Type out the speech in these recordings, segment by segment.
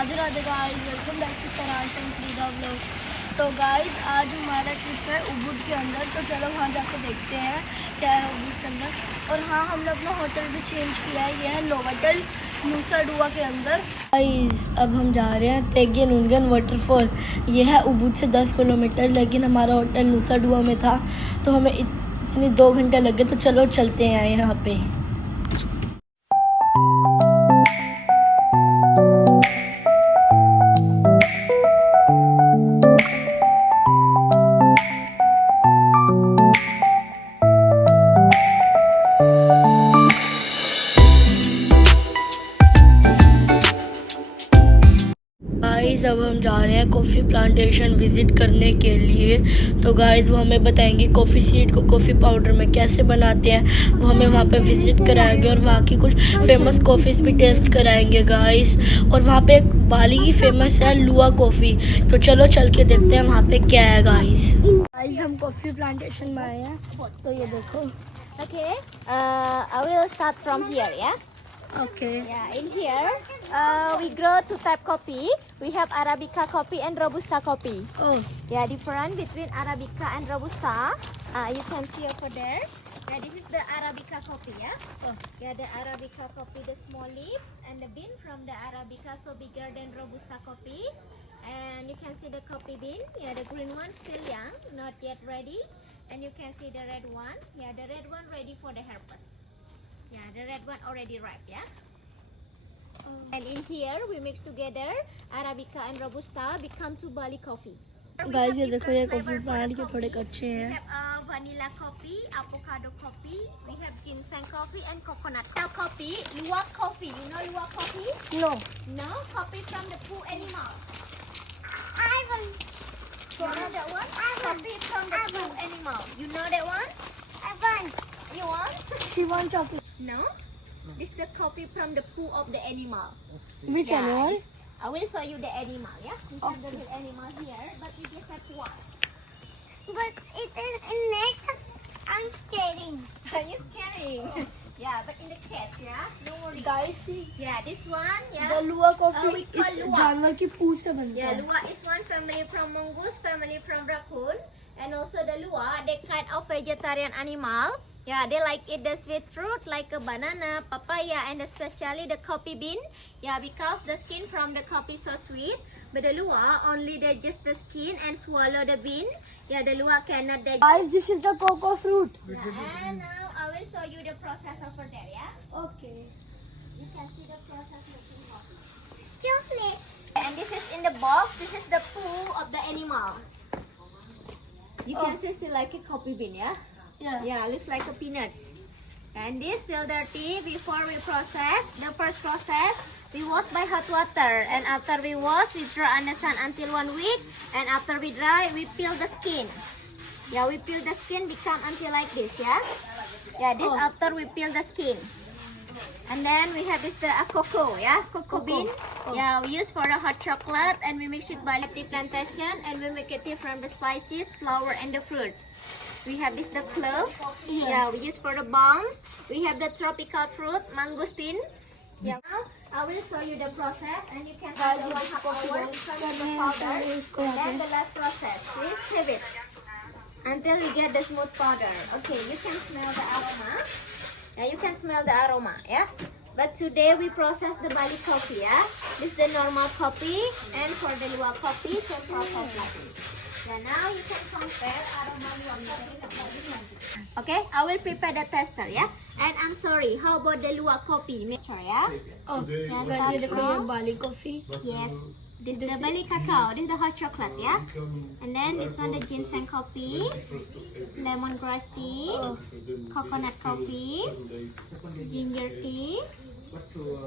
Radhe Radhe guys, welcome back to Saransh and Kridha vlog. तो guys आज हमारा ट्रिप है उबुड के अंदर, तो चलो वहाँ जाके देखते हैं क्या है उबुड के अंदर। और हाँ, हमने अपना होटल भी चेंज किया है, ये है नोवोटेल नुसा डुआ के अंदर। गाइस अब हम जा रहे हैं तेगेनुंगन वाटरफॉल। ये है उबुड से 10 किलोमीटर, लेकिन हमारा होटल नुसा डुआ में था तो हमें इतने 2 घंटे लगे। तो चलो चलते हैं यहाँ पे। गाइस अब हम जा रहे हैं कॉफ़ी प्लांटेशन विज़िट करने के लिए। तो गाइस वो हमें बताएंगे कॉफ़ी सीड को कॉफ़ी पाउडर में कैसे बनाते हैं, वो हमें वहाँ पे विज़िट कराएंगे और वहाँ की कुछ फेमस कॉफ़ीज़ भी टेस्ट कराएंगे गाइस। और वहाँ पे एक बाली की फेमस है लुआ कॉफ़ी। तो चलो चल के देखते हैं वहाँ पे क्या है गाइस। हम कॉफ़ी प्लांटेशन में आए हैं, तो ये देखो। Okay, I will start from here, yeah? Okay. Yeah, in here, we grow 2 type coffee. We have Arabica coffee and Robusta coffee. Oh. Yeah, different between Arabica and Robusta. You can see over there. Yeah, this is the Arabica coffee, yeah? Oh. Yeah, the Arabica coffee, the small leaves and the bean from the Arabica, so bigger than Robusta coffee. And you can see the coffee bean. Yeah, the green one still young, not yet ready. And you can see the red one. Yeah, the red one ready for the harvest. Yeah, the red one already ripe, yeah? And in here, we mix together Arabica and Robusta, become to Bali coffee. Guys ये देखो, ये coffee plant के थोड़े कच्चे We हैं। have vanilla coffee, avocado coffee, we have ginseng coffee and coconut coffee, luwak coffee. You know luwak coffee? No. No, coffee from the poo animal. You know that one? Coffee from the poo animal. You know that one? You want? She wants chocolate. No? This is the coffee from the poo of the animal. Which Yeah, animal? I will show you the animal, yeah? We have the little animal here, but we just have one. But it is in neck. I'm scaring. Are you scaring? Yeah, but in the cat, yeah? Don't worry. Guys see, Yeah, this one, yeah? the lua we coffee call इस luwak. जानवर की पूंछ से बनता Yeah, है। luwak is one family from mongoose, family from raccoon. And also the luwak, they kind of vegetarian animal. Yeah, they like eat the sweet fruit like a banana, papaya, and especially the coffee bean. Yeah, because the skin from the coffee so sweet. But the luwak only digest the skin and swallow the bean. Yeah, the luwak cannot digest. Guys, this is the cocoa fruit. Yeah, and now I will show you the process over there, yeah? Okay. You can see the process making coffee. Chocolate. And this is in the box. This is the poo of the animal. You can see still like a coffee bean, yeah? Yeah. Yeah, looks like a peanuts. And this still dirty. Before we process, the first process, we wash by hot water. And after we wash, we dry on the sun until 1 week. And after we dry, we peel the skin. Yeah, we peel the skin, become until like this, yeah? Yeah, this after we peel the skin. And then we have this the cocoa, yeah? Cocoa bean. Yeah, we use for the hot chocolate and we mix with Bali tea plantation and we make it from the spices, flour and the fruits. We have this the clove. Yeah, we use for the bombs. We have the tropical fruit, mangosteen. Yeah. Now I will show you the process and you can have the 1 hour the powder. And then the last process, please sieve it until we get the smooth powder. Okay, you can smell the aroma. Yeah, you can smell the aroma, yeah? But today we process the Bali coffee, yeah? This is the normal coffee and for the luwak coffee, same process like this. Yeah, now you can compare aroma luwak coffee. Okay, I will prepare the tester, yeah? And I'm sorry, how about the luwak coffee? Make sure, yeah? Oh, Yeah, guys start ये देखो, ये from- Bali coffee. Yes. This is the Bali cacao. This is the hot chocolate, yeah? And then this one the ginseng coffee, lemongrass tea, coconut coffee, ginger tea,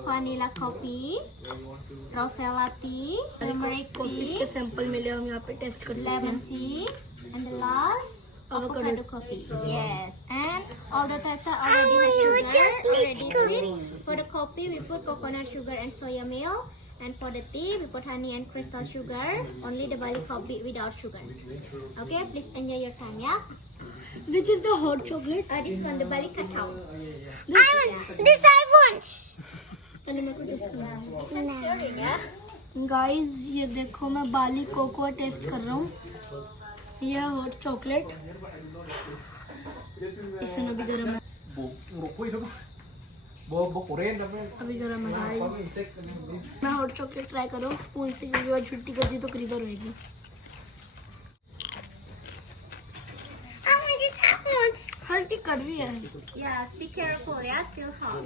vanilla coffee, rosella tea, turmeric coffees tea, के sample मिले, हम यहाँ पे test कर सकते lemon हैं। tea, and the last Avocado. avocado coffee. Yes, and all the tester already has sugar, already sweet. For the coffee, we put coconut sugar and soya milk. And for the tea, we put honey and crystal sugar. Only the Bali coffee without sugar. Okay, please enjoy your time, yeah? Which is the hot chocolate? This one, the Bali cacao. I want. This I want. पहले मेरे को test करना है। You can share it, yeah? Guys ये देखो मैं बाली cocoa test कर रहा हूँ। ये हॉट चॉकलेट, इसमें अभी गर्म है, अभी गर्म है गाइस। मैं हॉट चॉकलेट ट्राई कर रहा हूँ स्पून से, क्योंकि और छुट्टी कर दी तो खरीदा रहेगी। I want this apples. हल्की कड़वी है। Yes, be careful. Yeah, still hot.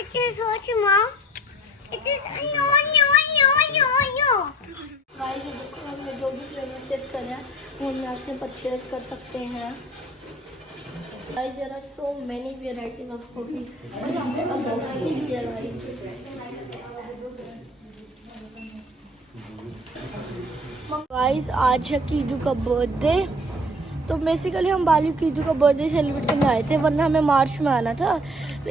It is hot, Mom. It is no. Guys ये देखो हमने जो भी फ्लेवर टेस्ट कर रहे हैं वो हम यहाँ से परचेज कर सकते हैं। Guys there are so many varieties of coffee. Guys आज है कीजू का बर्थडे, तो बेसिकली हम बाली कीजू का बर्थडे सेलिब्रेट करने आए थे, वरना हमें मार्च में आना था।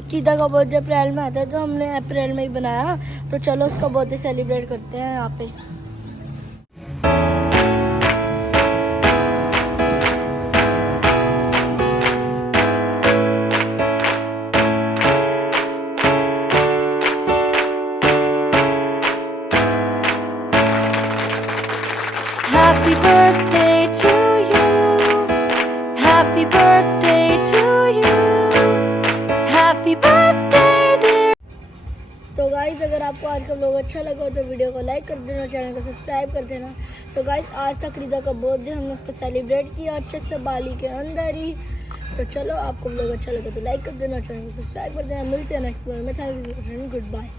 कीदा का बर्थडे अप्रैल में आता है, तो हमने अप्रैल में ही बनाया। तो चलो उसका बर्थडे सेलिब्रेट करते हैं यहाँ पे। Happy birthday to you. Happy birthday to you. Happy birthday dear. तो गाइज अगर आपको आज का व्लॉग अच्छा लगा हो तो वीडियो को लाइक कर देना, चैनल को सब्सक्राइब कर देना। तो गाइज आज था खरीदा का बर्थडे, हमने उसको सेलिब्रेट किया अच्छे से बाली के अंदर ही। तो चलो आपको व्लॉग अच्छा लगा तो लाइक कर देना, चैनल को सब्सक्राइब कर देना। मिलते हैं नेक्स्ट व्लॉग में। Thank you, good bye.